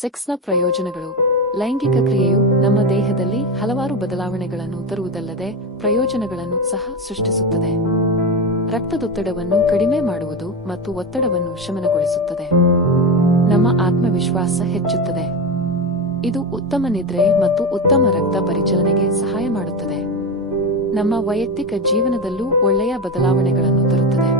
ಸೆಕ್ಸ್ನ ಪ್ರಯೋಜನಗಳು. ಲೈಂಗಿಕ ಕ್ರಿಯೆಯು ನಮ್ಮ ದೇಹದಲ್ಲಿ ಹಲವಾರು ಬದಲಾವಣೆಗಳನ್ನು ತರುವುದಲ್ಲದೆ ಪ್ರಯೋಜನಗಳನ್ನು ಸಹ ಸೃಷ್ಟಿಸುತ್ತದೆ. ರಕ್ತದೊತ್ತಡವನ್ನು ಕಡಿಮೆ ಮಾಡುವುದು ಮತ್ತು ಒತ್ತಡವನ್ನು ಶಮನಗೊಳಿಸುತ್ತದೆ. ನಮ್ಮ ಆತ್ಮವಿಶ್ವಾಸ ಹೆಚ್ಚುತ್ತದೆ. ಇದು ಉತ್ತಮ ನಿದ್ರೆ ಮತ್ತು ಉತ್ತಮ ರಕ್ತ ಪರಿಚಲನೆಗೆ ಸಹಾಯ ಮಾಡುತ್ತದೆ. ನಮ್ಮ ವೈಯಕ್ತಿಕ ಜೀವನದಲ್ಲೂ ಒಳ್ಳೆಯ ಬದಲಾವಣೆಗಳನ್ನು ತರುತ್ತದೆ.